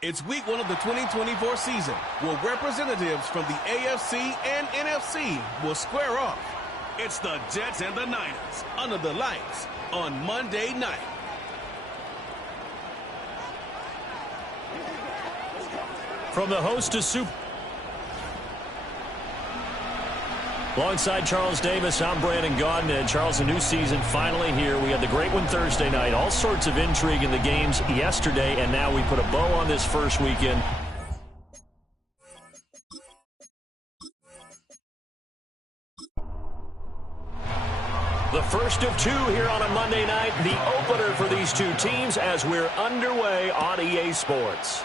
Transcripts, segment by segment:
It's week 1 of the 2024 season, where representatives from the AFC and NFC will square off. It's the Jets and the Niners under the lights on Monday night. From the host to Super. Alongside Charles Davis, I'm Brandon Gaudin. And Charles, a new season finally here. We had the great one Thursday night. All sorts of intrigue in the games yesterday, and now we put a bow on this first weekend. The first of two here on a Monday night. The opener for these two teams as we're underway on EA Sports.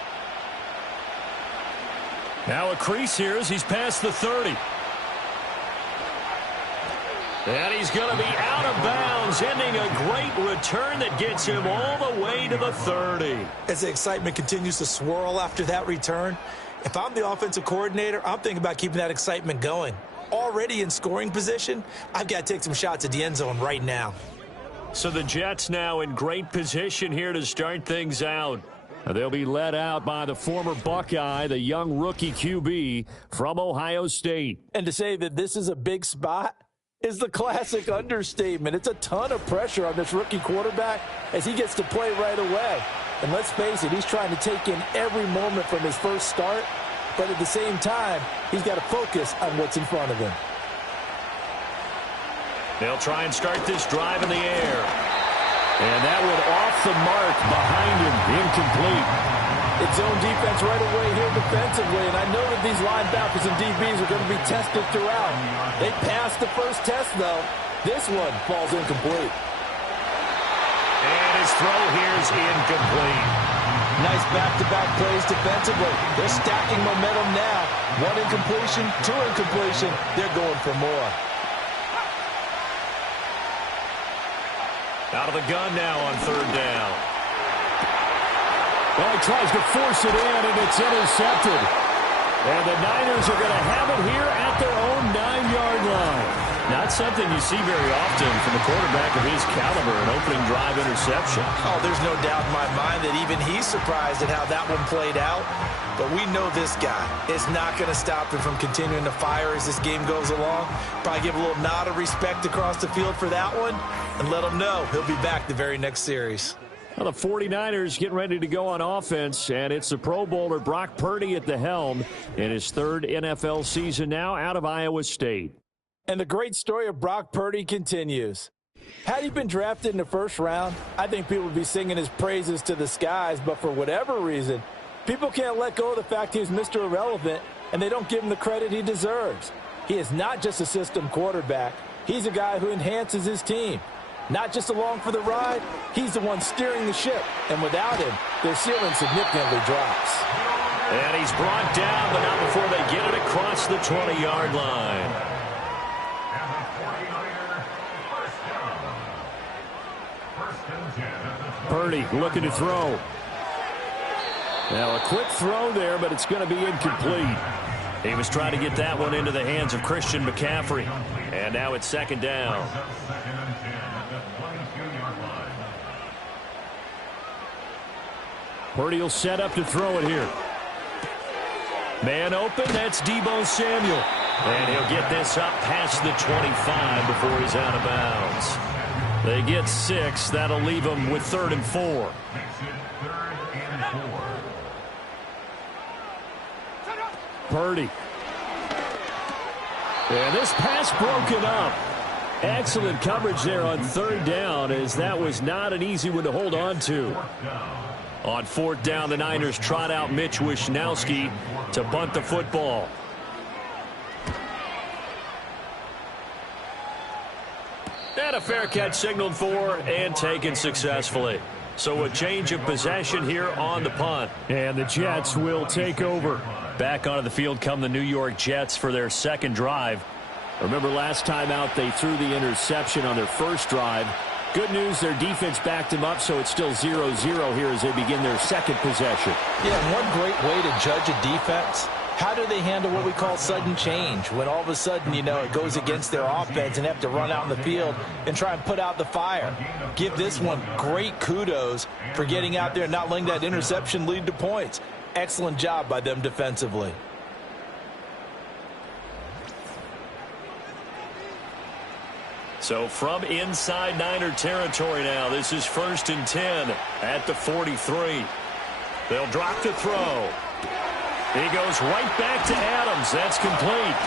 Now a crease here as he's past the 30. And he's going to be out of bounds, ending a great return that gets him all the way to the 30. As the excitement continues to swirl after that return, if I'm the offensive coordinator, I'm thinking about keeping that excitement going. Already in scoring position, I've got to take some shots at the end zone right now. So the Jets now in great position here to start things out. They'll be led out by the former Buckeye, the young rookie QB from Ohio State. And to say that this is a big spot is the classic understatement. It's a ton of pressure on this rookie quarterback as he gets to play right away. And let's face it, he's trying to take in every moment from his first start, but at the same time, he's got to focus on what's in front of him. They'll try and start this drive in the air. And that one off the mark behind him, incomplete. It's zone defense right away here defensively, and I know that these linebackers and DBs are going to be tested throughout. They passed the first test, though. This one falls incomplete. And his throw here is incomplete. Nice back-to-back plays defensively. They're stacking momentum now. One incompletion, two incompletion. They're going for more. Out of the gun now on third down. Well, he tries to force it in, and it's intercepted. And the Niners are going to have it here at their own 9-yard line. Not something you see very often from a quarterback of his caliber, an opening drive interception. Oh, there's no doubt in my mind that even he's surprised at how that one played out. But we know this guy is not going to stop him from continuing to fire as this game goes along. Probably give a little nod of respect across the field for that one and let him know he'll be back the very next series. Well, the 49ers getting ready to go on offense, and it's the Pro Bowler Brock Purdy at the helm in his third NFL season now out of Iowa State. And the great story of Brock Purdy continues. Had he been drafted in the first round, I think people would be singing his praises to the skies, but for whatever reason, people can't let go of the fact he's Mr. Irrelevant, and they don't give him the credit he deserves. He is not just a system quarterback. He's a guy who enhances his team. Not just along for the ride, he's the one steering the ship. And without him, their ceiling significantly drops. And he's brought down, but not before they get it across the 20-yard line. Purdy looking to throw. Now a quick throw there, but it's going to be incomplete. He was trying to get that one into the hands of Christian McCaffrey. And now it's second down. Purdy will set up to throw it here. Man open, that's Deebo Samuel. And he'll get this up past the 25 before he's out of bounds. They get 6. That'll leave them with 3rd and 4. Purdy. And this pass broken up. Excellent coverage there on 3rd down, as that was not an easy one to hold on to. On 4th down, the Niners trot out Mitch Wishnowsky to bunt the football. And a fair catch signaled for and taken successfully. So a change of possession here on the punt. And the Jets will take over. Back onto the field come the New York Jets for their second drive. Remember last time out they threw the interception on their first drive. Good news, their defense backed them up, so it's still 0-0 here as they begin their second possession. Yeah, and one great way to judge a defense, how do they handle what we call sudden change? When all of a sudden, you know, it goes against their offense and they have to run out in the field and try and put out the fire. Give this one great kudos for getting out there and not letting that interception lead to points. Excellent job by them defensively. So from inside Niner territory now, this is 1st and 10 at the 43. They'll drop to throw. He goes right back to Adams. That's complete.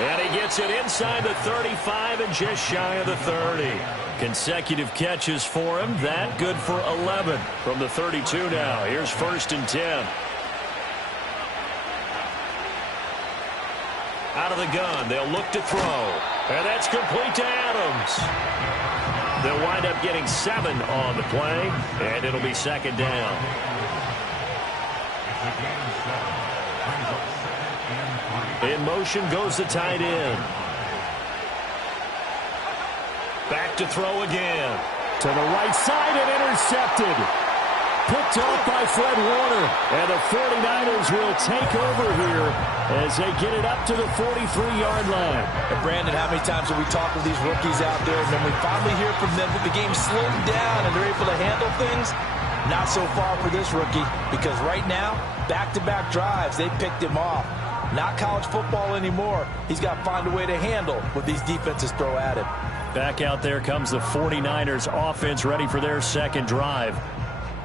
And he gets it inside the 35 and just shy of the 30. Consecutive catches for him. That good for 11 from the 32 now. Here's 1st and 10. Out of the gun, they'll look to throw. And that's complete to Adams. They'll wind up getting 7 on the play, and it'll be 2nd down. In motion goes the tight end. Back to throw again. To the right side and intercepted. Picked off by Fred Warner. And the 49ers will take over here as they get it up to the 43-yard line. And Brandon, how many times have we talked with these rookies out there, and then we finally hear from them that the game's slowed down and they're able to handle things? Not so far for this rookie, because right now, back-to-back drives, they picked him off. Not college football anymore. He's got to find a way to handle what these defenses throw at him. Back out there comes the 49ers offense ready for their second drive.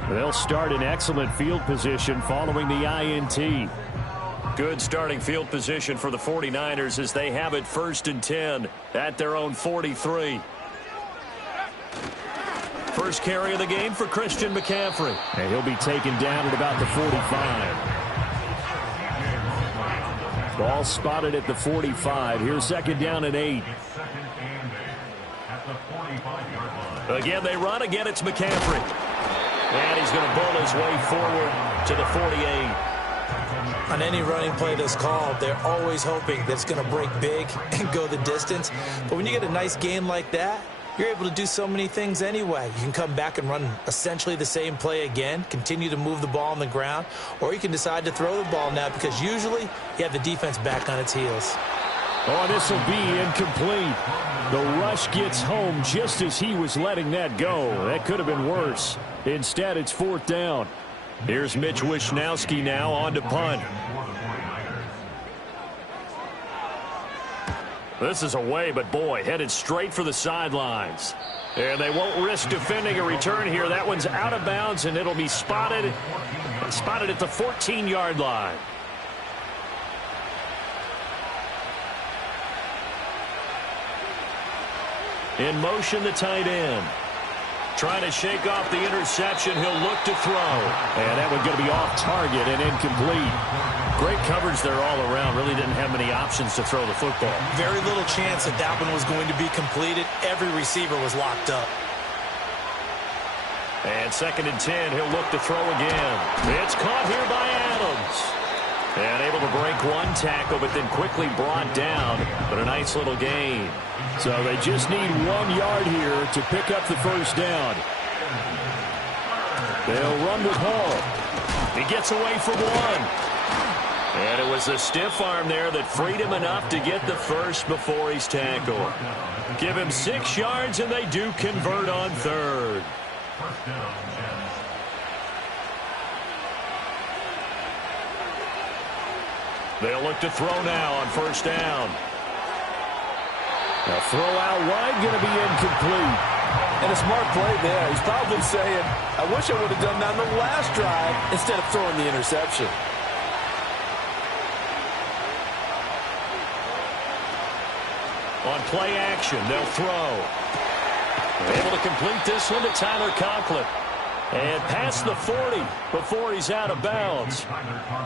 They'll start in excellent field position following the INT. Good starting field position for the 49ers as they have it 1st and 10 at their own 43. First carry of the game for Christian McCaffrey. And he'll be taken down at about the 45. Ball spotted at the 45. Here's 2nd down and 8. Again, they run. Again, it's McCaffrey. And he's going to bull his way forward to the 48. On any running play that's called, they're always hoping that it's going to break big and go the distance. But when you get a nice game like that, you're able to do so many things anyway. You can come back and run essentially the same play again, continue to move the ball on the ground, or you can decide to throw the ball now because usually you have the defense back on its heels. Oh, this will be incomplete. The rush gets home just as he was letting that go. That could have been worse. Instead, it's 4th down. Here's Mitch Wishnowsky now on to punt. This is away, but boy, headed straight for the sidelines. And they won't risk defending a return here. That one's out of bounds, and it'll be spotted at the 14-yard line. In motion, the tight end. Trying to shake off the interception. He'll look to throw. And that one's going to be off target and incomplete. Great coverage there all around. Really didn't have many options to throw the football. Very little chance that that one was going to be completed. Every receiver was locked up. And 2nd and 10. He'll look to throw again. It's caught here by Adams. And able to break one tackle, but then quickly brought down. But a nice little gain. So they just need 1 yard here to pick up the 1st down. They'll run with Hall. He gets away from one. And it was a stiff arm there that freed him enough to get the first before he's tackled. Give him 6 yards, and they do convert on 3rd. They'll look to throw now on 1st down. A throw out wide, going to be incomplete. And a smart play there. He's probably saying, I wish I would have done that on the last drive instead of throwing the interception. On play action, they'll throw. Able to complete this one to Tyler Conklin. And past the 40 before he's out of bounds.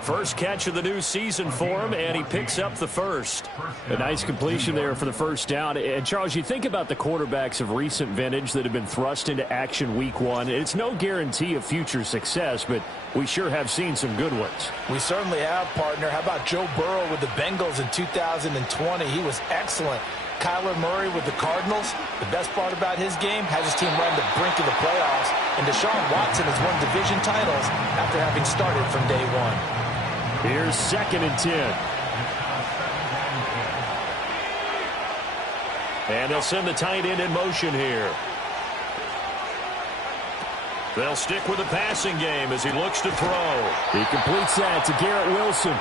First catch of the new season for him, and he picks up the first. A nice completion there for the first down. And, Charles, you think about the quarterbacks of recent vintage that have been thrust into action week one. It's no guarantee of future success, but we sure have seen some good ones. We certainly have, partner. How about Joe Burrow with the Bengals in 2020? He was excellent. Kyler Murray with the Cardinals. The best part about his game has his team right on the brink of the playoffs. And Deshaun Watson has won division titles after having started from day one. Here's 2nd and 10. And they'll send the tight end in motion here. They'll stick with the passing game as he looks to throw. He completes that to Garrett Wilson.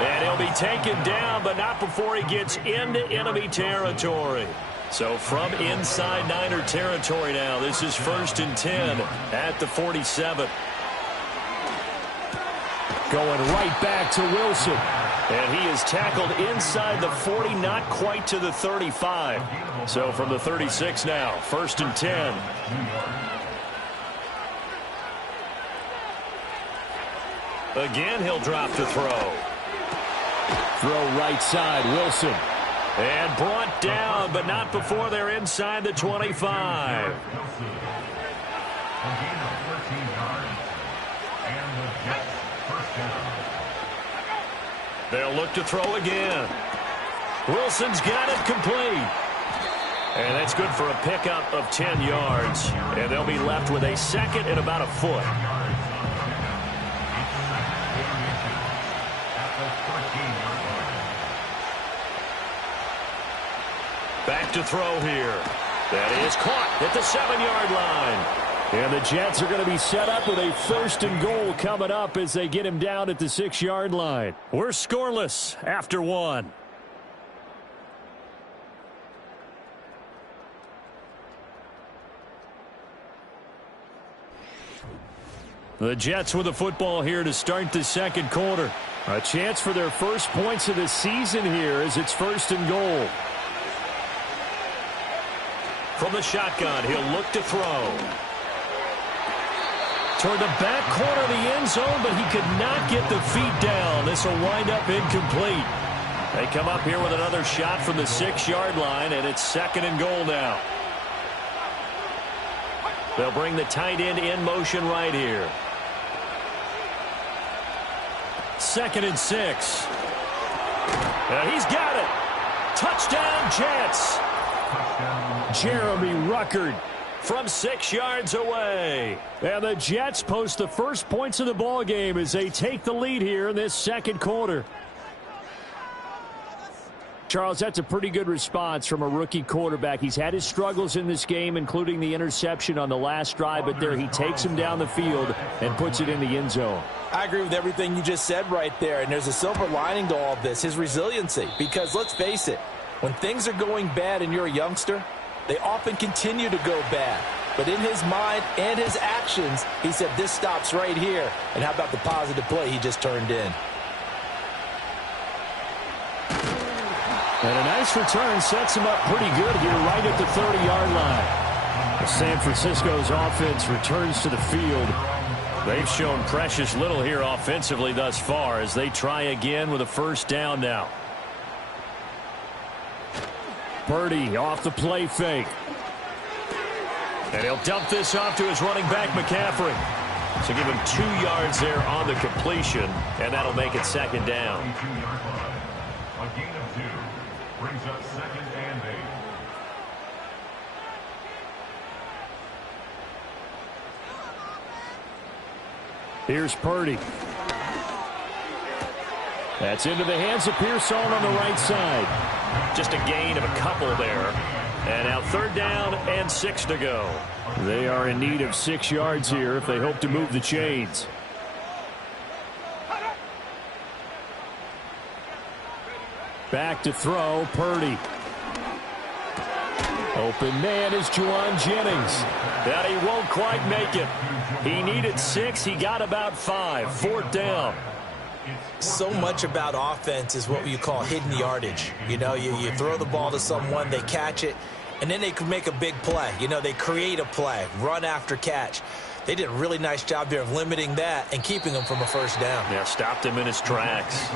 And he'll be taken down, but not before he gets into enemy territory. So from inside Niner territory now, this is 1st and 10 at the 47. Going right back to Wilson. And he is tackled inside the 40, not quite to the 35. So from the 36 now, 1st and 10. Again, he'll drop to throw. Throw right side, Wilson. And brought down, but not before they're inside the 25. They'll look to throw again. Wilson's got it complete. And that's good for a pickup of 10 yards. And they'll be left with a 2nd and about a foot. Back to throw here. That is caught at the 7-yard line. And the Jets are going to be set up with a 1st and goal coming up as they get him down at the 6-yard line. We're scoreless after 1. The Jets with the football here to start the 2nd quarter. A chance for their first points of the season here as it's 1st and goal. From the shotgun, he'll look to throw. Toward the back corner of the end zone, but he could not get the feet down. This will wind up incomplete. They come up here with another shot from the 6-yard line, and it's 2nd and goal now. They'll bring the tight end in motion right here. 2nd and 6. And he's got it. Touchdown, Jets. Jeremy Ruckert from 6 yards away. And the Jets post the first points of the ball game as they take the lead here in this 2nd quarter. Charles, that's a pretty good response from a rookie quarterback. He's had his struggles in this game, including the interception on the last drive, but there he takes him down the field and puts it in the end zone. I agree with everything you just said right there, and there's a silver lining to all of this, his resiliency. Because let's face it, when things are going bad and you're a youngster, they often continue to go bad. But in his mind and his actions, he said, this stops right here. And how about the positive play he just turned in? And a nice return sets him up pretty good here right at the 30-yard line. San Francisco's offense returns to the field. They've shown precious little here offensively thus far as they try again with a 1st down now. Purdy off the play fake. And he'll dump this off to his running back, McCaffrey. So give him 2 yards there on the completion, and that'll make it 2nd down. A gain of 2 brings up 2nd and 8. Here's Purdy. That's into the hands of Pearson on the right side. Just a gain of a couple there. And now 3rd down and 6 to go. They are in need of 6 yards here if they hope to move the chains. Back to throw, Purdy. Open man is Juwan Jennings. That he won't quite make it. He needed 6. He got about 5. 4th down. So much about offense is what you call hidden yardage. You know, you throw the ball to someone, they catch it, and then they can make a big play. You know, they create a play, run after catch. They did a really nice job there of limiting that and keeping him from a first down. Yeah, stopped him in his tracks.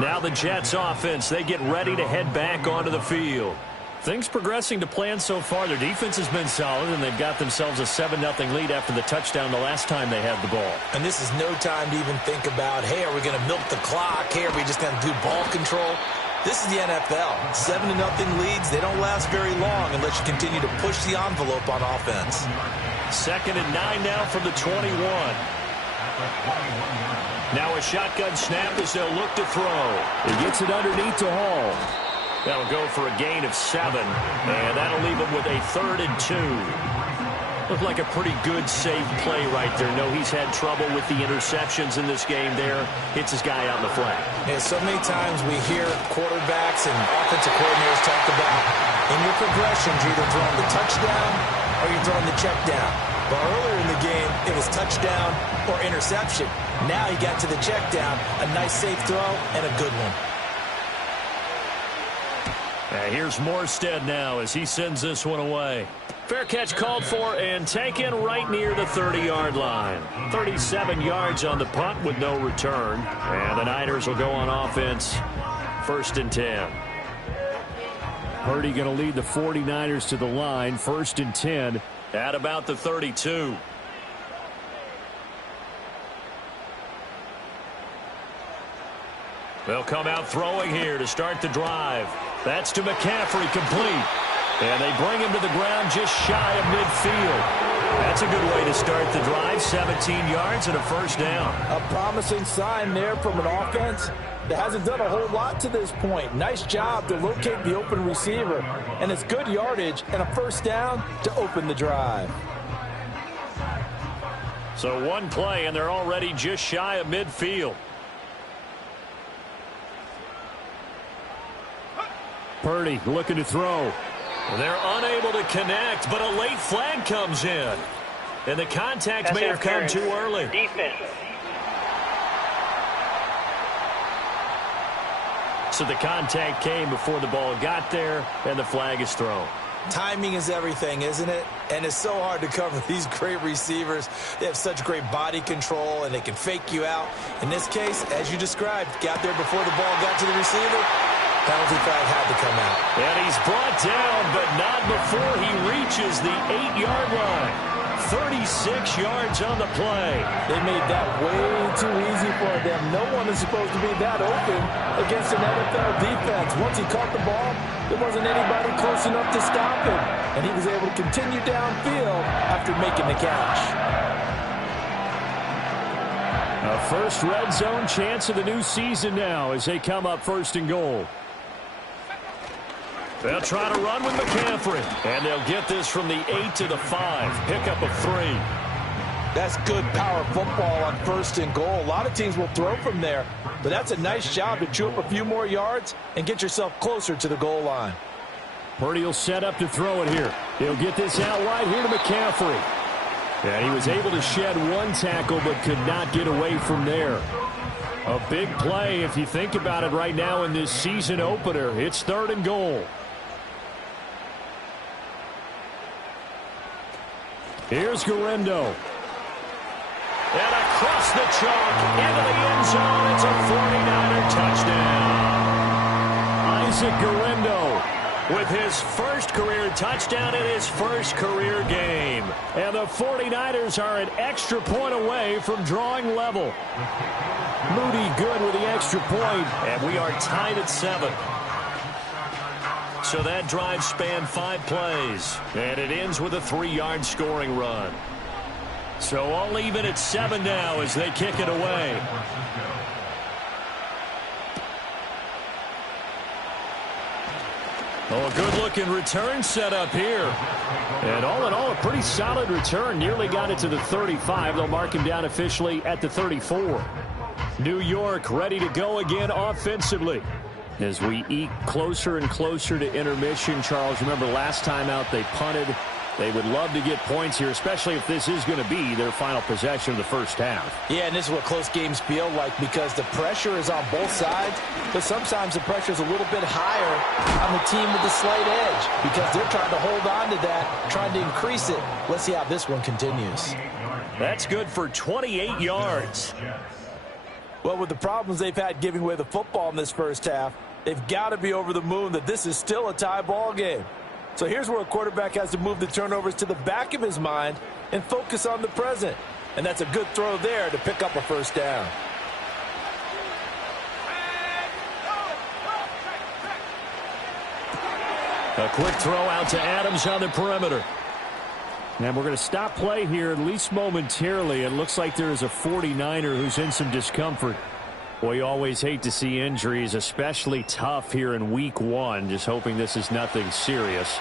Now the Jets offense, they get ready to head back onto the field. Things progressing to plan so far. Their defense has been solid, and they've got themselves a 7-0 lead after the touchdown the last time they had the ball. And this is no time to even think about, hey, are we going to milk the clock? Hey, are we just going to do ball control? This is the NFL. 7-0 leads, they don't last very long unless you continue to push the envelope on offense. 2nd and 9 now from the 21. Now a shotgun snap as they'll look to throw. He gets it underneath to Hall. That'll go for a gain of 7, and that'll leave him with a 3rd and 2. Looked like a pretty good, safe play right there. No, he's had trouble with the interceptions in this game there. Hits his guy out in the flat. Yeah, so many times we hear quarterbacks and offensive coordinators talk about in your progressions, you're either throwing the touchdown or you're throwing the check down. But earlier in the game, it was touchdown or interception. Now he got to the check down, a nice safe throw, and a good one. Here's Morstead now as he sends this one away. Fair catch called for and taken right near the 30-yard line. 37 yards on the punt with no return. And the Niners will go on offense. 1st and 10. Purdy going to lead the 49ers to the line. 1st and 10. At about the 32. They'll come out throwing here to start the drive. That's to McCaffrey, complete. And they bring him to the ground just shy of midfield. That's a good way to start the drive. 17 yards and a 1st down. A promising sign there from an offense that hasn't done a whole lot to this point. Nice job to locate the open receiver. And it's good yardage and a 1st down to open the drive. So one play, and they're already just shy of midfield. Purdy looking to throw. They're unable to connect, but a late flag comes in. And the contact may have come too early. Defense. So the contact came before the ball got there, and the flag is thrown. Timing is everything, isn't it? And it's so hard to cover these great receivers. They have such great body control, and they can fake you out. In this case, as you described, got there before the ball got to the receiver. Penalty flag had to come out. And he's brought down, but not before he reaches the 8-yard line. 36 yards on the play. They made that way too easy for them. No one is supposed to be that open against an NFL defense. Once he caught the ball, there wasn't anybody close enough to stop him. And he was able to continue downfield after making the catch. A first red zone chance of the new season now as they come up 1st and goal. They'll try to run with McCaffrey. And they'll get this from the 8 to the 5. Pickup of 3. That's good power football on 1st and goal. A lot of teams will throw from there, but that's a nice job to chew up a few more yards and get yourself closer to the goal line. Purdy will set up to throw it here. He'll get this out wide here to McCaffrey. And he was able to shed one tackle but could not get away from there. A big play if you think about it right now in this season opener. It's 3rd and goal. Here's Garendo. And across the chalk into the end zone. It's a 49er touchdown. Isaac Garendo with his first career touchdown in his first career game. And the 49ers are an extra point away from drawing level. Moody good with the extra point. And we are tied at 7. So that drive spanned 5 plays. And it ends with a 3-yard scoring run. So all even at 7 now as they kick it away. Oh, a good-looking return set up here. And all in all, a pretty solid return. Nearly got it to the 35. They'll mark him down officially at the 34. New York ready to go again offensively. As we eke closer and closer to intermission, Charles, remember last time out they punted. They would love to get points here, especially if this is going to be their final possession of the first half. Yeah, and this is what close games feel like because the pressure is on both sides, but sometimes the pressure is a little bit higher on the team with the slight edge because they're trying to hold on to that, trying to increase it. Let's see how this one continues. That's good for 28 yards. Well, with the problems they've had giving away the football in this first half, they've got to be over the moon that this is still a tie ball game. So here's where a quarterback has to move the turnovers to the back of his mind and focus on the present. And that's a good throw there to pick up a first down. A quick throw out to Adams on the perimeter. And we're going to stop play here, at least momentarily. It looks like there is a 49er who's in some discomfort. Well, you always hate to see injuries, especially tough here in week one. Just hoping this is nothing serious.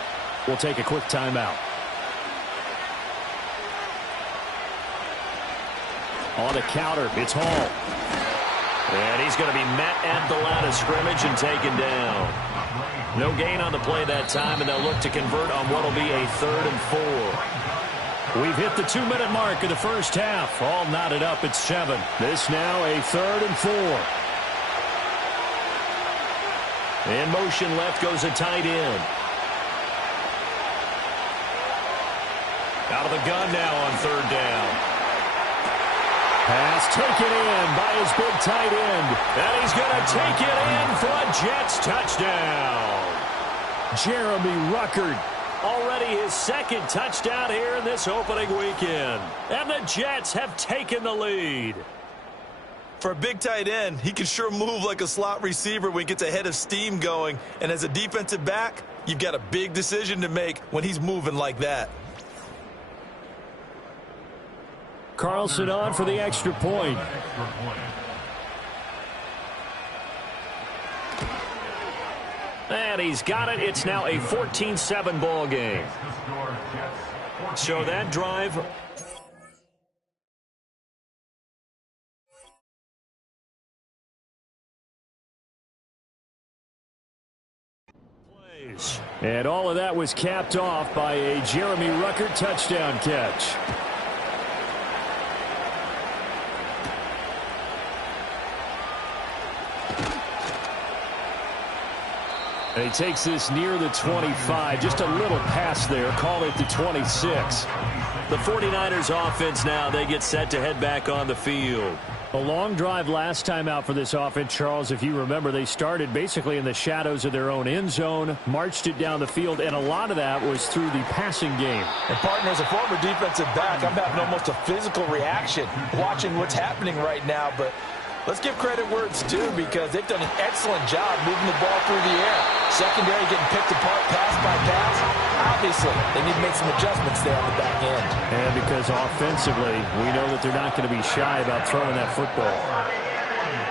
We'll take a quick timeout. On the counter, it's Hall. And he's going to be met at the line of scrimmage and taken down. No gain on the play that time, and they'll look to convert on what will be a 3rd and 4. We've hit the 2-minute mark of the first half. All knotted up at 7. This now a 3rd and 4. In motion left goes a tight end. Out of the gun now on 3rd down. Pass taken in by his big tight end. And he's going to take it in for a Jets touchdown. Jeremy Ruckert. Already his 2nd touchdown here in this opening weekend. And the Jets have taken the lead. For a big tight end, he can sure move like a slot receiver when he gets a head of steam going. And as a defensive back, you've got a big decision to make when he's moving like that. Carlson on for the extra point. And he's got it. It's now a 14-7 ball game. So that drive plays. And all of that was capped off by a Jeremy Ruckert touchdown catch. And he takes this near the 25. Just a little pass there. Call it the 26. The 49ers offense now, they get set to head back on the field. A long drive last time out for this offense, Charles. If you remember, they started basically in the shadows of their own end zone, marched it down the field, and a lot of that was through the passing game. And partner, as a former defensive back, I'm having almost a physical reaction watching what's happening right now. But let's give credit where it's due, because they've done an excellent job moving the ball through the air. Secondary getting picked apart pass by pass. Obviously, they need to make some adjustments there on the back end. And because offensively, we know that they're not going to be shy about throwing that football.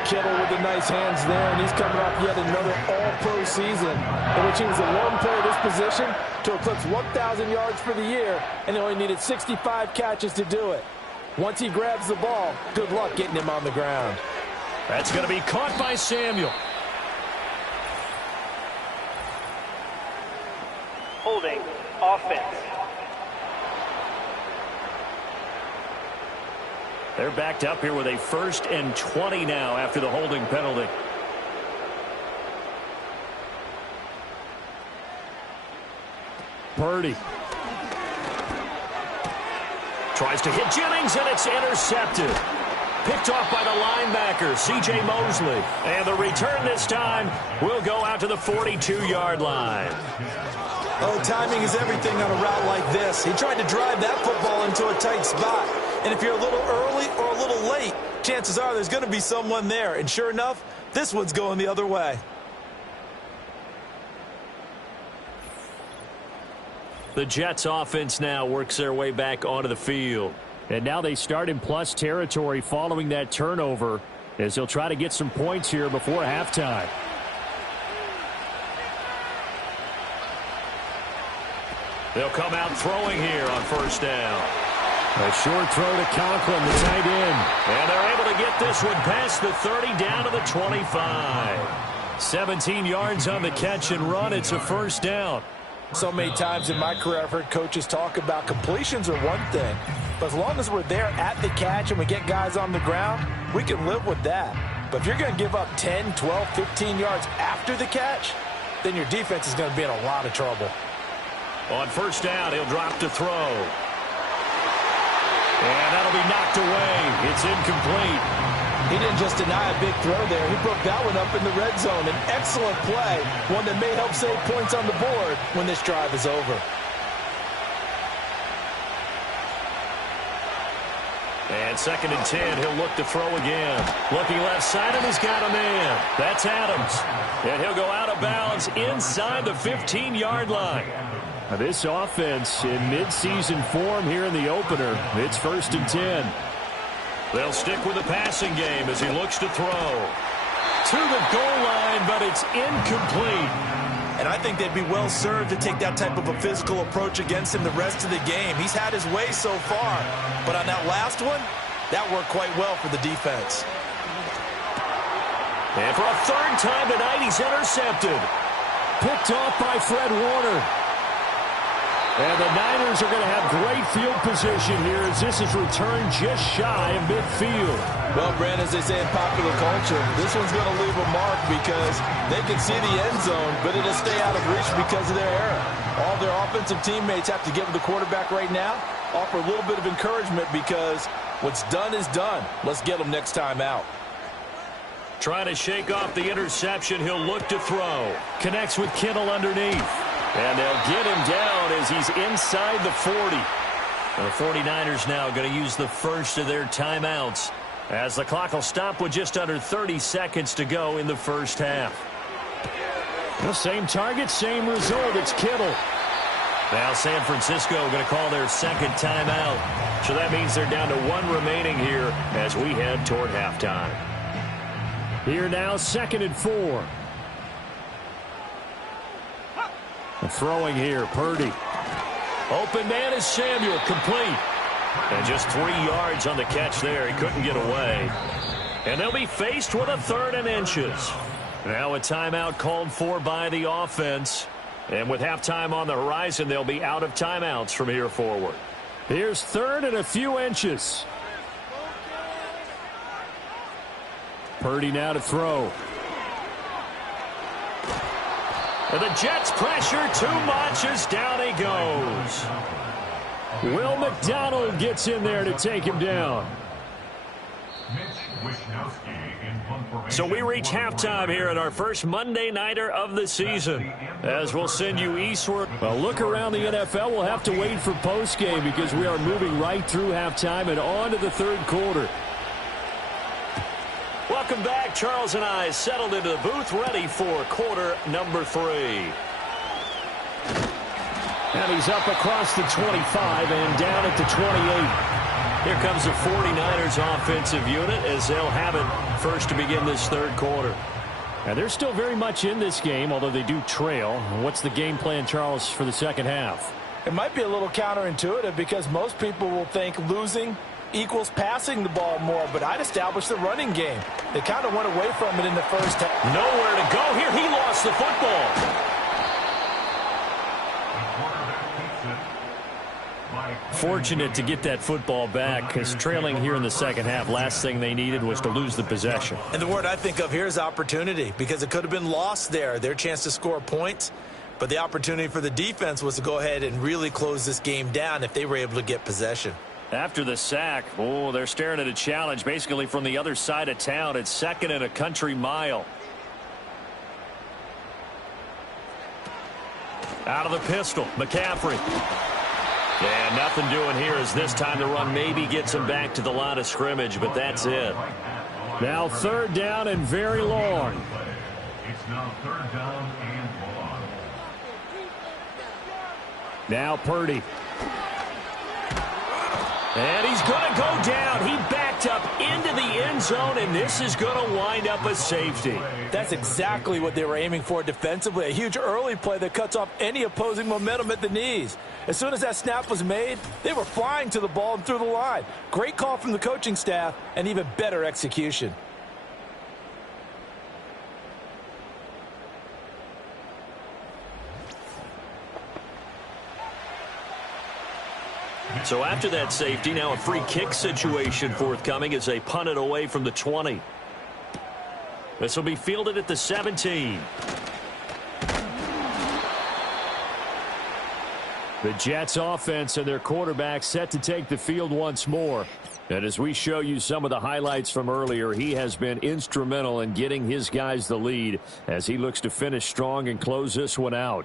Kittle with the nice hands there, and he's coming off yet another all-pro season in which he was the lone player at this position to eclipse 1,000 yards for the year, and he only needed 65 catches to do it. Once he grabs the ball, good luck getting him on the ground. That's going to be caught by Samuel. Holding offense. They're backed up here with a 1st and 20 now after the holding penalty. Purdy Tries to hit Jennings, and it's intercepted. Picked off by the linebacker, C.J. Mosley. And the return this time will go out to the 42-yard line. Oh, timing is everything on a route like this. He tried to drive that football into a tight spot. And if you're a little early or a little late, chances are there's going to be someone there. And sure enough, this one's going the other way. The Jets offense now works their way back onto the field. And now they start in plus territory following that turnover, as they'll try to get some points here before halftime. They'll come out throwing here on 1st down. A short throw to Conklin, the tight end. And they're able to get this one past the 30 down to the 25. 17 yards on the catch and run. It's a 1st down. So many times in my career I've heard coaches talk about completions are one thing, but as long as we're there at the catch and we get guys on the ground, we can live with that. But if you're going to give up 10, 12, 15 yards after the catch, then your defense is going to be in a lot of trouble. On 1st down, he'll drop to throw. And that'll be knocked away. It's incomplete. He didn't just deny a big throw there. He broke that one up in the red zone. An excellent play, one that may help save points on the board when this drive is over. And 2nd and 10, he'll look to throw again. Looking left side, and he's got a man. That's Adams. And he'll go out of bounds inside the 15-yard line. Now this offense in midseason form here in the opener. It's 1st and 10. They'll stick with the passing game as he looks to throw. To the goal line, but it's incomplete. And I think they'd be well served to take that type of a physical approach against him the rest of the game. He's had his way so far. But on that last one, that worked quite well for the defense. And for a 3rd time tonight, he's intercepted. Picked off by Fred Warner. And the Niners are going to have great field position here as this is returned just shy of midfield. Well, Brand, as they say in popular culture, this one's going to leave a mark because they can see the end zone, but it'll stay out of reach because of their error. All their offensive teammates have to give the quarterback right now, offer a little bit of encouragement because what's done is done. Let's get them next time out. Trying to shake off the interception, he'll look to throw. Connects with Kittle underneath. And they'll get him down as he's inside the 40. The 49ers now going to use the first of their timeouts as the clock will stop with just under 30 seconds to go in the first half. The same target, same result. It's Kittle. Now San Francisco going to call their 2nd timeout. So that means they're down to 1 remaining here as we head toward halftime. Here now, 2nd and 4. Throwing here, Purdy. Open man is Samuel, complete. And just 3 yards on the catch there. He couldn't get away. And they'll be faced with a 3rd and inches. Now a timeout called for by the offense. And with halftime on the horizon, they'll be out of timeouts from here forward. Here's 3rd and a few inches. Purdy now to throw. And the Jets pressure too much as down he goes. Will McDonald gets in there to take him down. So we reach halftime here at our first Monday Nighter of the season. As we'll send you eastward. Well, look around the NFL. We'll have to wait for postgame because we are moving right through halftime and on to the 3rd quarter. Welcome back. Charles and I settled into the booth ready for quarter number 3. And he's up across the 25 and down at the 28. Here comes the 49ers offensive unit as they'll have it first to begin this 3rd quarter. And they're still very much in this game, although they do trail. What's the game plan, Charles, for the 2nd half? It might be a little counterintuitive because most people will think losing equals passing the ball more, but I'd establish the running game. They kind of went away from it in the first half. Nowhere to go here. He lost the football. Fortunate to get that football back because trailing here in the 2nd half, last thing they needed was to lose the possession. And the word I think of here is opportunity because it could have been lost there, their chance to score points. But the opportunity for the defense was to go ahead and really close this game down if they were able to get possession. After the sack, they're staring at a challenge basically from the other side of town. It's 2nd and a country mile. Out of the pistol, McCaffrey. Yeah, nothing doing here as this time the run maybe gets him back to the line of scrimmage, but that's it. Now 3rd down and very long. It's now 3rd down and long. Now Purdy. And he's going to go down. He backed up into the end zone, and this is going to wind up a safety. That's exactly what they were aiming for defensively. A huge early play that cuts off any opposing momentum at the knees. As soon as that snap was made, they were flying to the ball and through the line. Great call from the coaching staff and even better execution. So after that safety, now a free kick situation forthcoming as they punt it away from the 20. This will be fielded at the 17. The Jets offense and their quarterback set to take the field once more. And as we show you some of the highlights from earlier, he has been instrumental in getting his guys the lead as he looks to finish strong and close this one out.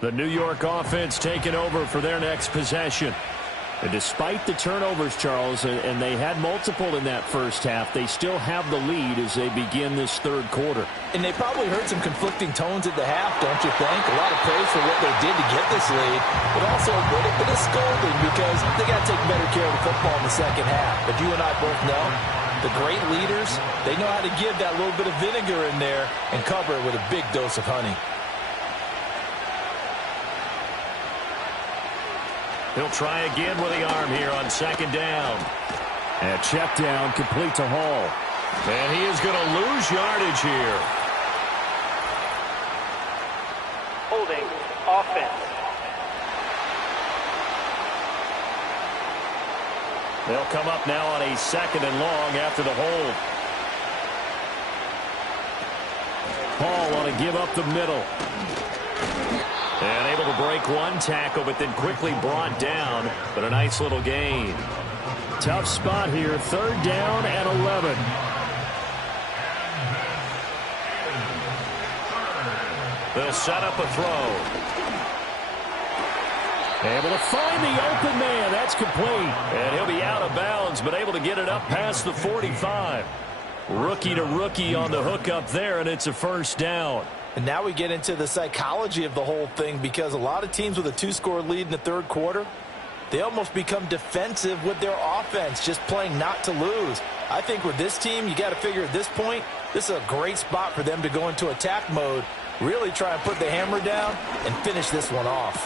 The New York offense taking over for their next possession. And despite the turnovers, Charles, and they had multiple in that first half, they still have the lead as they begin this third quarter. And they probably heard some conflicting tones at the half, don't you think? A lot of praise for what they did to get this lead, but also a little bit of scolding because they got to take better care of the football in the second half. But you and I both know the great leaders, they know how to give that little bit of vinegar in there and cover it with a big dose of honey. He'll try again with the arm here on second down. And check down complete to Hall. And he is going to lose yardage here. Holding offense. They'll come up now on a second and long after the hold. Hall want to give up the middle. And able to break one tackle, but then quickly brought down. But a nice little gain. Tough spot here. Third down and 11. They'll set up a throw. Able to find the open man. That's complete. And he'll be out of bounds, but able to get it up past the 45. Rookie to rookie on the hook up there, and it's a first down. And now we get into the psychology of the whole thing because a lot of teams with a two-score lead in the third quarter, they almost become defensive with their offense, just playing not to lose. I think with this team, you got to figure at this point, this is a great spot for them to go into attack mode, really try and put the hammer down and finish this one off.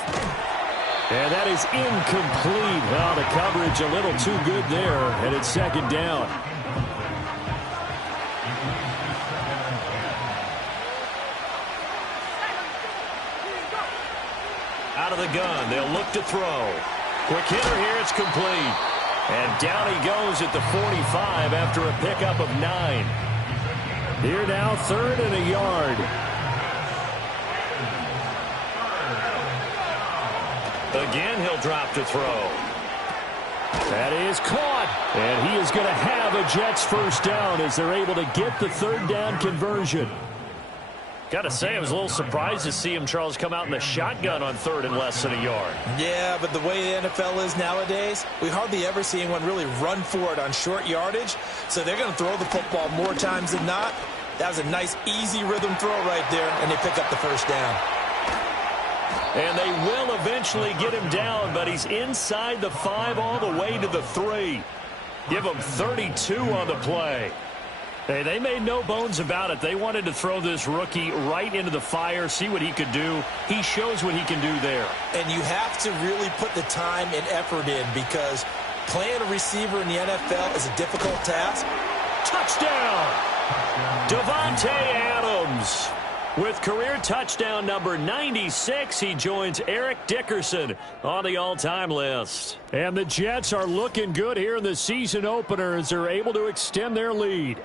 And that is incomplete. Well, the coverage a little too good there, and it's second down. Out of the gun, they'll look to throw. Quick hitter here, it's complete. And down he goes at the 45 after a pickup of 9. Here now, third and a yard. Again, he'll drop to throw. That is caught. And he is going to have a Jets first down as they're able to get the third down conversion. Got to say, I was a little surprised to see him, Charles, come out in the shotgun on third and less than a yard. Yeah, but the way the NFL is nowadays, we hardly ever see anyone really run for it on short yardage. So they're going to throw the football more times than not. That was a nice, easy rhythm throw right there, and they pick up the first down. And they will eventually get him down, but he's inside the 5 all the way to the 3. Give him 32 on the play. Hey, they made no bones about it. They wanted to throw this rookie right into the fire, see what he could do. He shows what he can do there. And you have to really put the time and effort in because playing a receiver in the NFL is a difficult task. Touchdown! Davante Adams. With career touchdown number 96, he joins Eric Dickerson on the all-time list. And the Jets are looking good here in the season opener as they're able to extend their lead.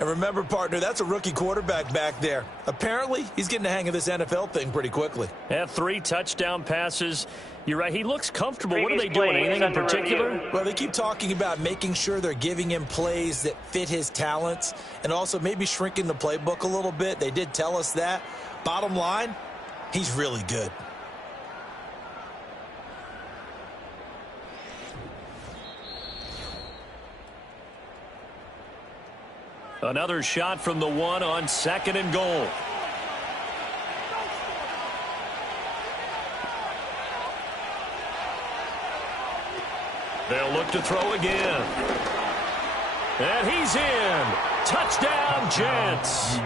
And remember, partner, that's a rookie quarterback back there. Apparently, he's getting the hang of this NFL thing pretty quickly. Had 3 touchdown passes. You're right, he looks comfortable. What are they doing, anything in particular? Well, they keep talking about making sure they're giving him plays that fit his talents and also maybe shrinking the playbook a little bit. They did tell us that. Bottom line, he's really good. Another shot from the 1 on second and goal. They'll look to throw again. And he's in. Touchdown, Jets.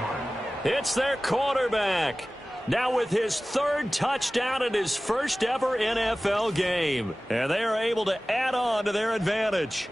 It's their quarterback. Now with his 3rd touchdown in his first ever NFL game. And they are able to add on to their advantage.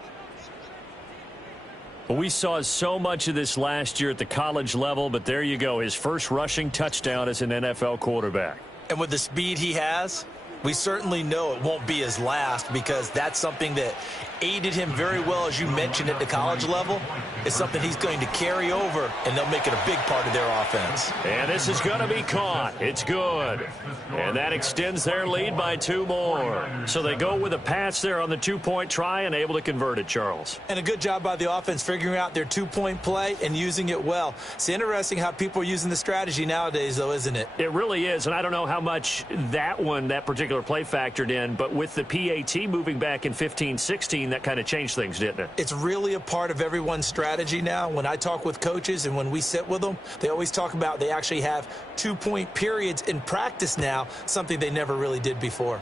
We saw so much of this last year at the college level, but there you go. His first rushing touchdown as an NFL quarterback. And with the speed he has, We certainly know it won't be his last because that's something that aided him very well, as you mentioned, at the college level. It's something he's going to carry over, and they'll make it a big part of their offense. And this is going to be caught. It's good. And that extends their lead by 2 more. So they go with a pass there on the 2-point try and able to convert it, Charles. And a good job by the offense figuring out their 2-point play and using it well. It's interesting how people are using the strategy nowadays, though, isn't it? It really is, and I don't know how much that particular play factored in, but with the PAT moving back in 15-16, that kind of changed things, didn't it? It's really a part of everyone's strategy now. When I talk with coaches and when we sit with them, they always talk about they actually have 2-point periods in practice now, something they never really did before.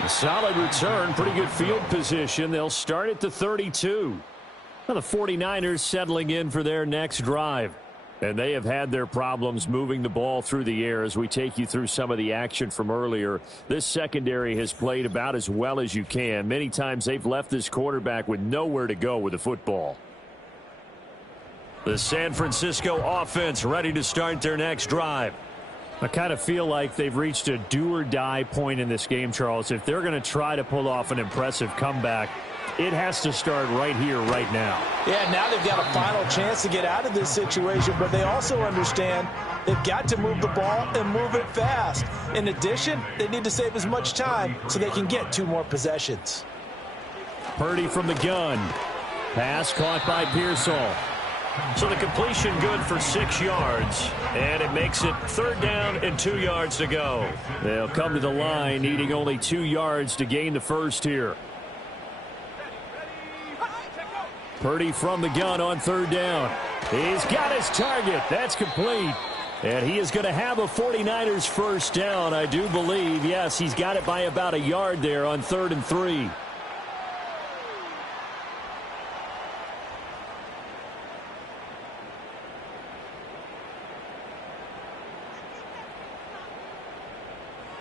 A solid return, pretty good field position. They'll start at the 32. Now the 49ers settling in for their next drive. And they have had their problems moving the ball through the air as we take you through some of the action from earlier. This secondary has played about as well as you can. Many times they've left this quarterback with nowhere to go with the football. The San Francisco offense ready to start their next drive. I kind of feel like they've reached a do-or-die point in this game, Charles. If they're going to try to pull off an impressive comeback, it has to start right here, right now. Yeah, now they've got a final chance to get out of this situation, but they also understand they've got to move the ball and move it fast. In addition, they need to save as much time so they can get 2 more possessions. Purdy from the gun. Pass caught by Pearsall. So the completion good for 6 yards, and it makes it 3rd down and 2 yards to go. They'll come to the line needing only 2 yards to gain the first here. Purdy from the gun on 3rd down. He's got his target. That's complete. And he is going to have a 49ers first down, I do believe. Yes, he's got it by about a yard there on 3rd and 3.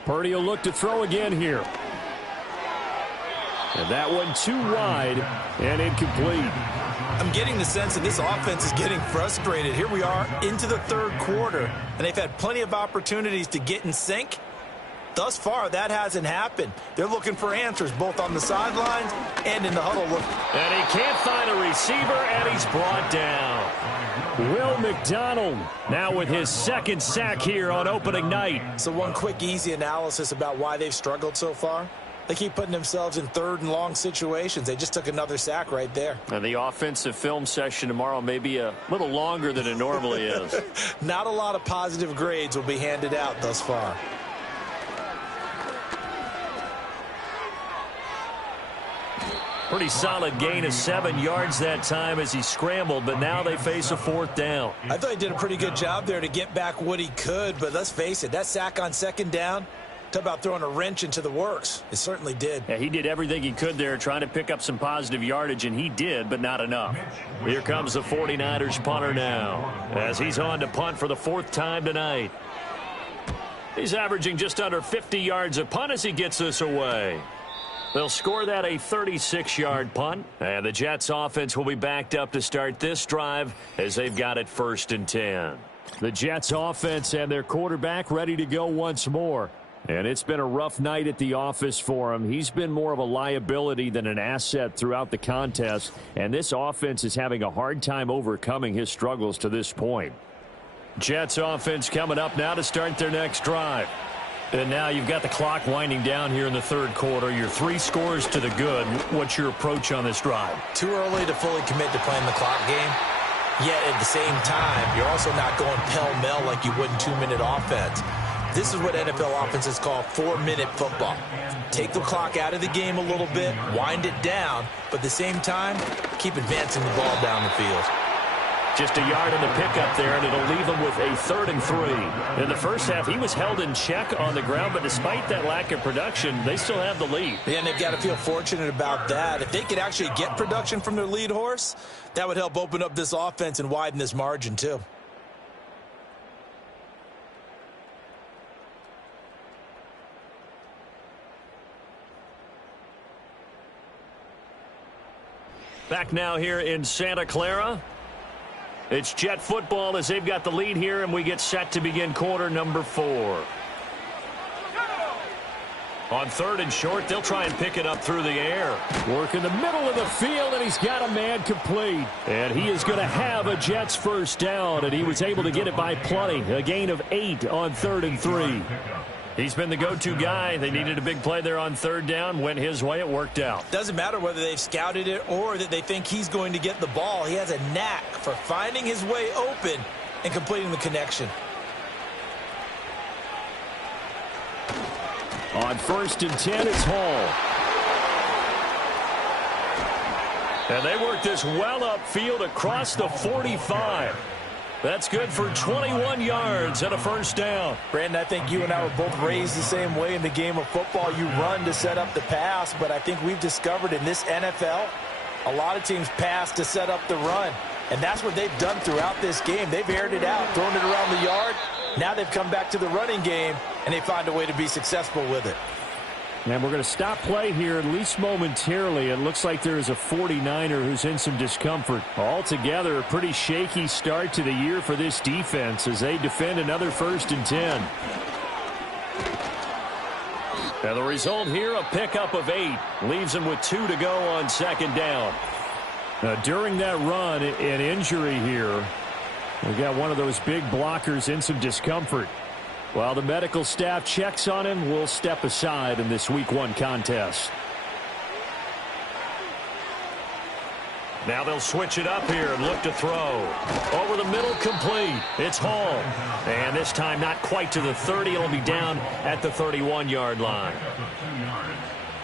Purdy will look to throw again here. And that one too wide and incomplete. I'm getting the sense that this offense is getting frustrated. Here we are into the 3rd quarter, and they've had plenty of opportunities to get in sync. Thus far, that hasn't happened. They're looking for answers both on the sidelines and in the huddle. And he can't find a receiver, and he's brought down. Will McDonald now with his 2nd sack here on opening night. So one quick, easy analysis about why they've struggled so far. They keep putting themselves in 3rd and long situations. They just took another sack right there. And the offensive film session tomorrow may be a little longer than it normally is. Not a lot of positive grades will be handed out thus far. Pretty solid gain of 7 yards that time as he scrambled, but now they face a 4th down. I thought he did a pretty good job there to get back what he could, but let's face it, that sack on 2nd down, talk about throwing a wrench into the works. It certainly did. Yeah, he did everything he could there trying to pick up some positive yardage, and he did, but not enough. Here comes the 49ers punter now as he's on to punt for the 4th time tonight. He's averaging just under 50 yards a punt as he gets this away. They'll score that a 36-yard punt, and the Jets offense will be backed up to start this drive as they've got it 1st and 10. The Jets offense and their quarterback ready to go once more. And it's been a rough night at the office for him. He's been more of a liability than an asset throughout the contest, and this offense is having a hard time overcoming his struggles to this point. Jets offense coming up now to start their next drive. And now you've got the clock winding down here in the 3rd quarter. You're 3 scores to the good. What's your approach on this drive? Too early to fully commit to playing the clock game. Yet at the same time, you're also not going pell-mell like you would in 2-minute offense. This is what NFL offenses call 4-minute football. Take the clock out of the game a little bit, wind it down, but at the same time, keep advancing the ball down the field. Just a yard in the pickup there, and it'll leave him with a 3rd and 3. In the first half, he was held in check on the ground, but despite that lack of production, they still have the lead. Yeah, and they've got to feel fortunate about that. If they could actually get production from their lead horse, that would help open up this offense and widen this margin too. Back now here in Santa Clara. It's Jet football as they've got the lead here, and we get set to begin quarter number 4. On 3rd and short, they'll try and pick it up through the air. Work in the middle of the field, and he's got a man complete. And he is going to have a Jets first down, and he was able to get it by plenty. A gain of 8 on 3rd and 3. He's been the go-to guy. They needed a big play there on 3rd down. Went his way. It worked out. Doesn't matter whether they've scouted it or that they think he's going to get the ball. He has a knack for finding his way open and completing the connection. On 1st and 10, it's Hall. And they work this well upfield across the 45. That's good for 21 yards and a first down. Brandon, I think you and I were both raised the same way in the game of football. You run to set up the pass, but I think we've discovered in this NFL, a lot of teams pass to set up the run. And that's what they've done throughout this game. They've aired it out, thrown it around the yard. Now they've come back to the running game, and they find a way to be successful with it. And we're going to stop play here, at least momentarily. It looks like there is a 49er who's in some discomfort. Altogether, a pretty shaky start to the year for this defense as they defend another 1st and 10. And the result here, a pickup of 8. Leaves them with 2 to go on 2nd down. Now, during that run, an injury here. We got one of those big blockers in some discomfort. While the medical staff checks on him, we'll step aside in this Week 1 contest. Now they'll switch it up here and look to throw. Over the middle, complete. It's Hall. And this time not quite to the 30. It'll be down at the 31-yard line.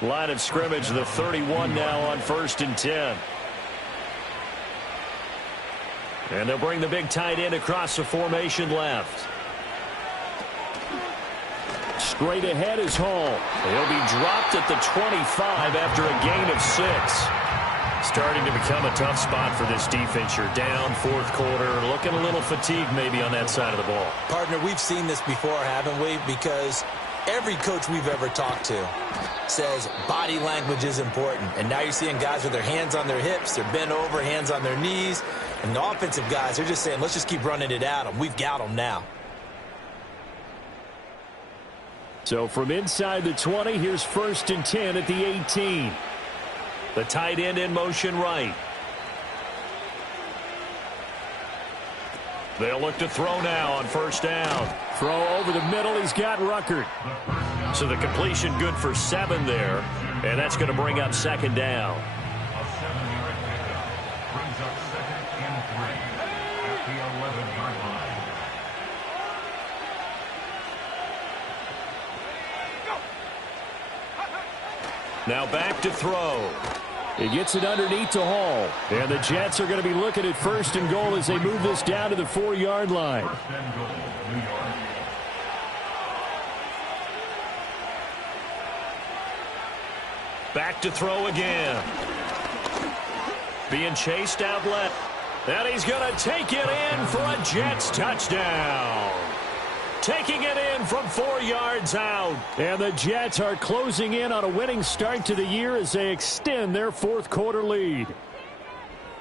Line of scrimmage, the 31 now on 1st and 10. And they'll bring the big tight end across the formation left. Straight ahead is Hall. He'll be dropped at the 25 after a gain of 6. Starting to become a tough spot for this defense. You're down 4th quarter, looking a little fatigued maybe on that side of the ball. Partner, we've seen this before, haven't we? Because every coach we've ever talked to says body language is important. And now you're seeing guys with their hands on their hips, they're bent over, hands on their knees. And the offensive guys, they're just saying, let's just keep running it at them. We've got them now. So from inside the 20, here's 1st and 10 at the 18. The tight end in motion right. They'll look to throw now on 1st down. Throw over the middle. He's got Ruckert. So the completion good for 7 there. And that's going to bring up 2nd down. A 7-yard pickup brings up 2nd and 3 at the 11-yard line. Now back to throw. He gets it underneath to Hall. And the Jets are going to be looking at 1st and goal as they move this down to the 4-yard line. 1st and goal, New York. Back to throw again. Being chased out left. And he's going to take it in for a Jets touchdown. Taking it in from 4 yards out. And the Jets are closing in on a winning start to the year as they extend their 4th quarter lead.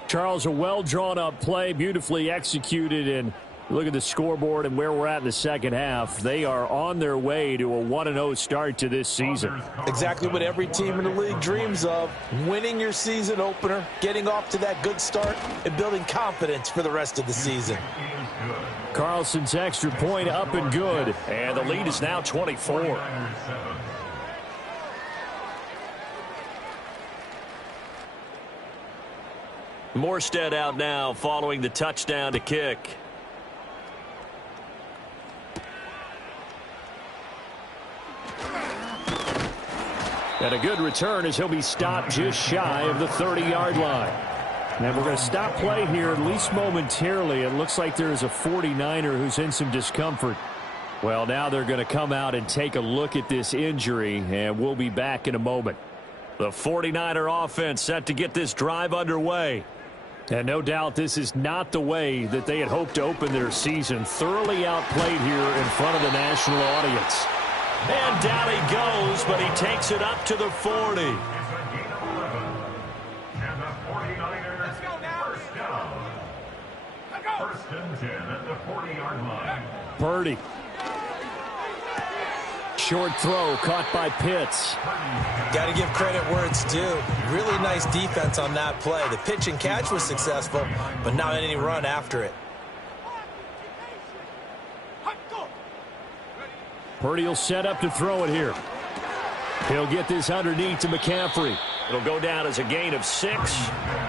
Charles, a well-drawn-up play, beautifully executed, and look at the scoreboard and where we're at in the second half. They are on their way to a 1-0 start to this season. Exactly what every team in the league dreams of, winning your season opener, getting off to that good start, and building confidence for the rest of the season. Carlson's extra point up and good. And the lead is now 24. Morstead out now following the touchdown to kick. And a good return as he'll be stopped just shy of the 30-yard line. And we're going to stop play here at least momentarily. It looks like there's a 49er who's in some discomfort. Well, now they're going to come out and take a look at this injury, and we'll be back in a moment. The 49er offense set to get this drive underway. And no doubt this is not the way that they had hoped to open their season. Thoroughly outplayed here in front of the national audience. And down he goes, but he takes it up to the 40. 40-yard line. Purdy. Short throw caught by Pitts. Got to give credit where it's due. Really nice defense on that play. The pitch and catch was successful, but not any run after it. Purdy will set up to throw it here. He'll get this underneath to McCaffrey. It'll go down as a gain of 6,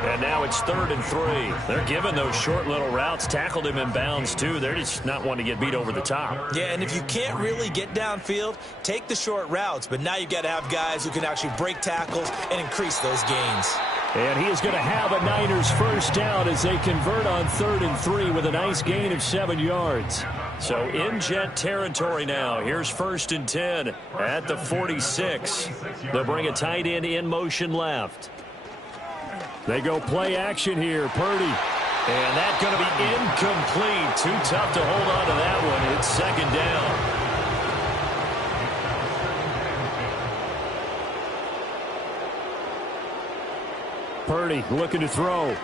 and now it's 3rd and 3. They're giving those short little routes. Tackled him in bounds, too. They're just not wanting to get beat over the top. Yeah, and if you can't really get downfield, take the short routes. But now you've got to have guys who can actually break tackles and increase those gains. And he is going to have a Niners first down as they convert on 3rd and 3 with a nice gain of 7 yards. So in Jet territory now. Here's 1st and 10 at the 46. They'll bring a tight end in motion left. They go play action here. Purdy. And that's going to be incomplete. Too tough to hold on to that one. It's 2nd down. Purdy looking to throw.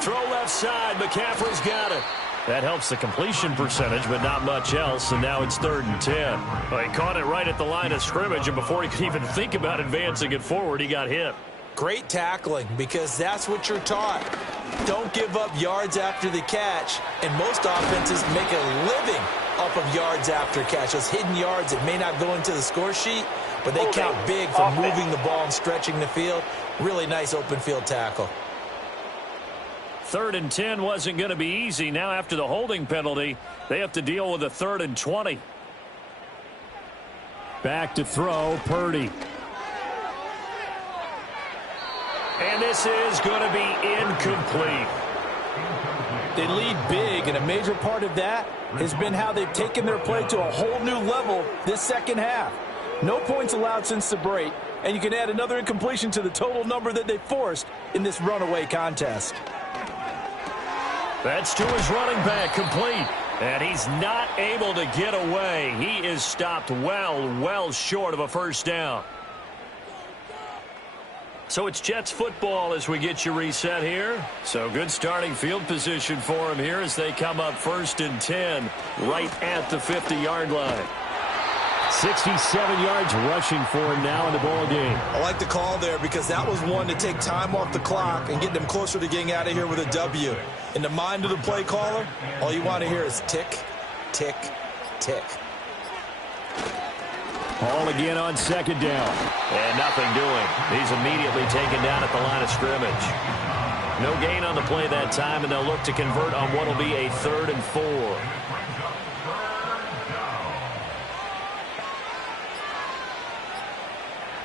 Throw left side. McCaffrey's got it. That helps the completion percentage, but not much else, and now it's 3rd and 10. Well, he caught it right at the line of scrimmage, and before he could even think about advancing it forward, he got hit. Great tackling, because that's what you're taught. Don't give up yards after the catch, and most offenses make a living off of yards after catch. Those hidden yards that may not go into the score sheet, but they count big for moving the ball and stretching the field. Really nice open field tackle. 3rd and 10 wasn't going to be easy. Now after the holding penalty, they have to deal with a 3rd and 20. Back to throw, Purdy. And this is going to be incomplete. They lead big, and a major part of that has been how they've taken their play to a whole new level this second half. No points allowed since the break, and you can add another incompletion to the total number that they forced in this runaway contest. That's to his running back, complete. And he's not able to get away. He is stopped well short of a first down. So it's Jets football as we get you reset here. So good starting field position for him here as they come up 1st and 10 right at the 50-yard line. 67 yards rushing for him now in the ball game. I like the call there because that was one to take time off the clock and get them closer to getting out of here with a W. In the mind of the play caller, all you want to hear is tick, tick, tick. Ball again on 2nd down. And nothing doing. He's immediately taken down at the line of scrimmage. No gain on the play that time, and they'll look to convert on what will be a 3rd and 4.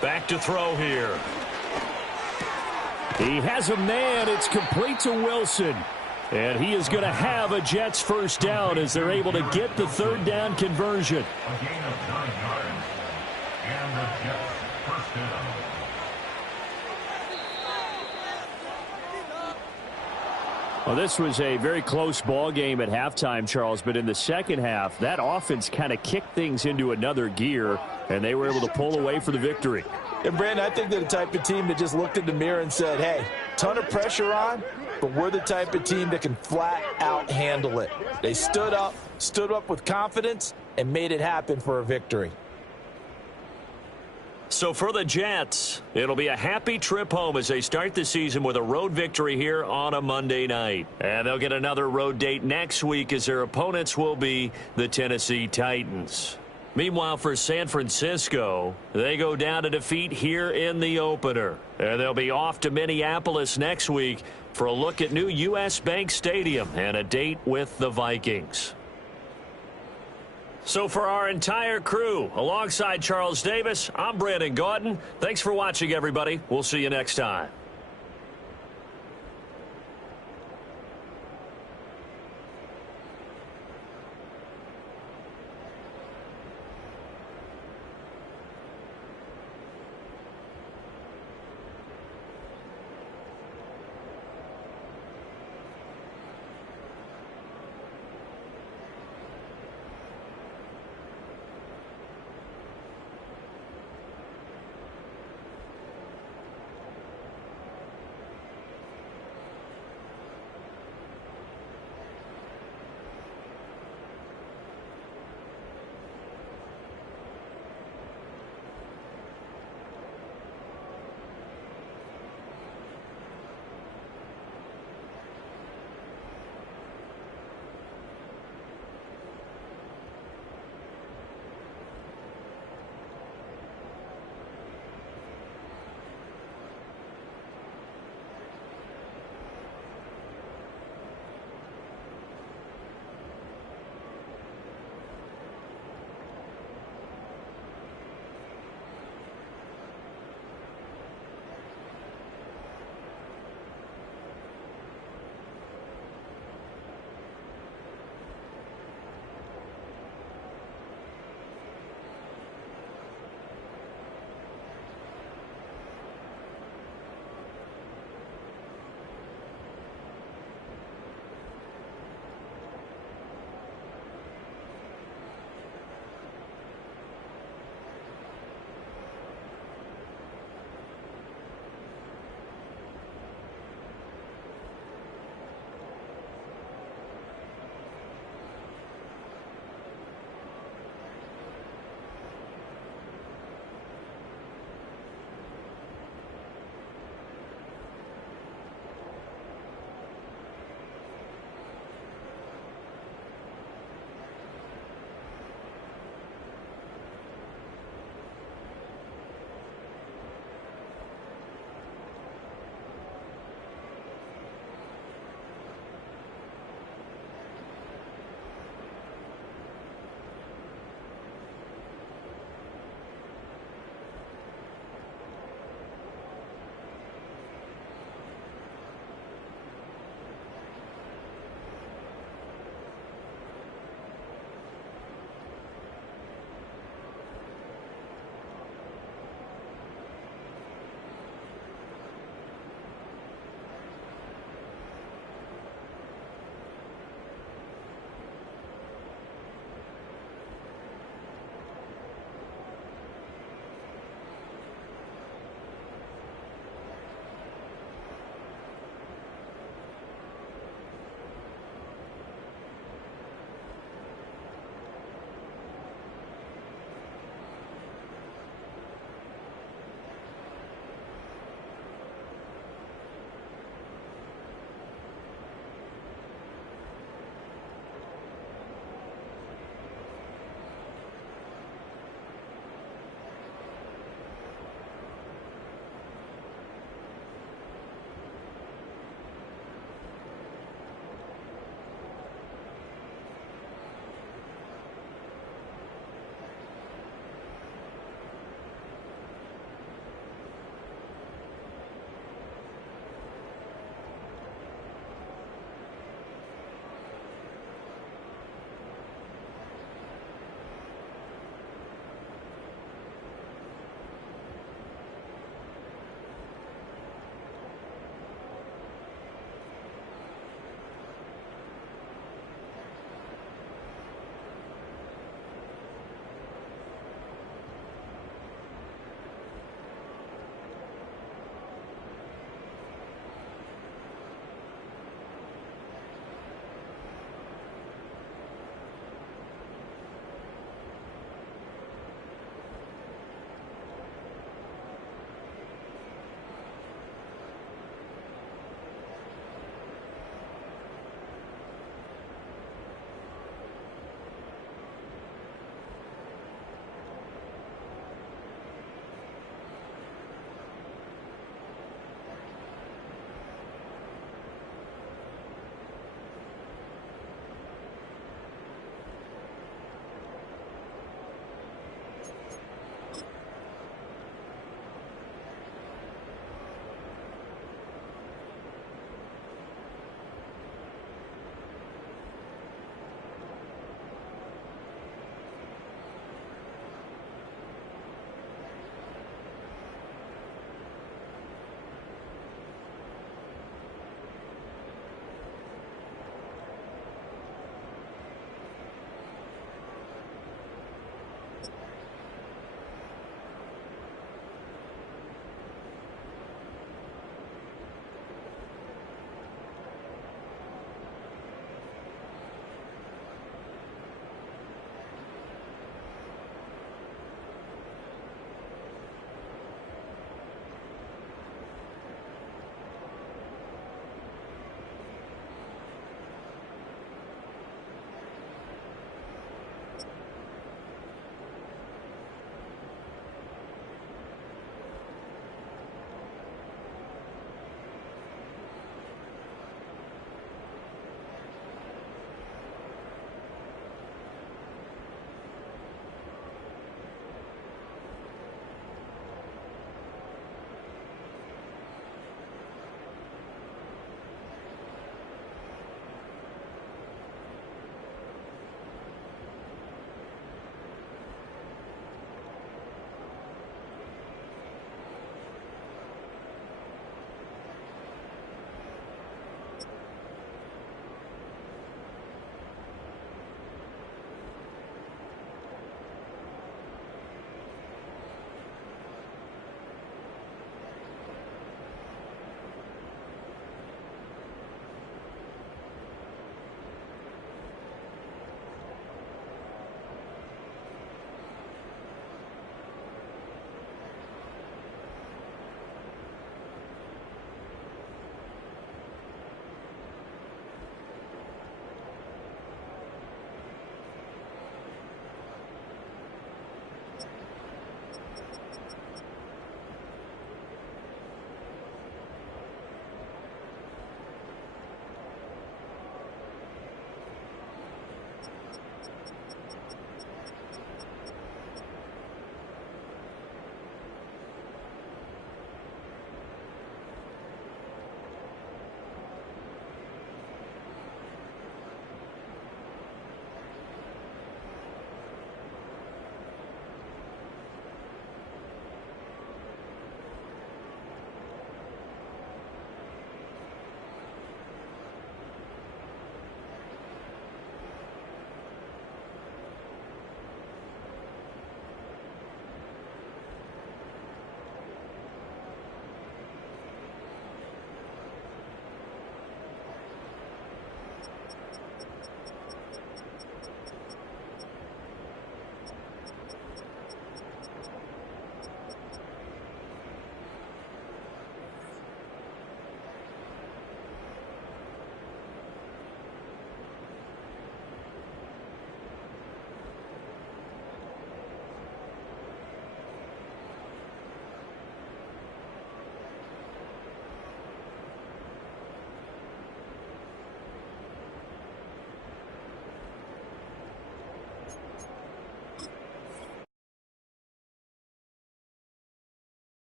Back to throw here. He has a man. It's complete to Wilson. And he is going to have a Jets first down as they're able to get the 3rd down conversion. A gain of 9 yards. And the Jets first down. Well, this was a very close ball game at halftime, Charles, but in the second half, that offense kind of kicked things into another gear, and they were able to pull away for the victory. And, Brandon, I think they're the type of team that just looked in the mirror and said, hey, ton of pressure on, but we're the type of team that can flat out handle it. They stood up with confidence, and made it happen for a victory. So for the Jets, it'll be a happy trip home as they start the season with a road victory here on a Monday night. And they'll get another road date next week as their opponents will be the Tennessee Titans. Meanwhile, for San Francisco, they go down to defeat here in the opener. And they'll be off to Minneapolis next week for a look at new U.S. Bank Stadium and a date with the Vikings. So for our entire crew, alongside Charles Davis, I'm Brandon Gaudin. Thanks for watching, everybody. We'll see you next time.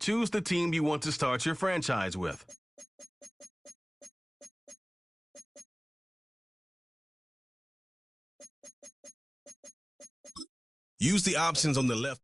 Choose the team you want to start your franchise with. Use the options on the left.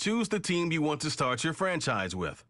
Choose the team you want to start your franchise with.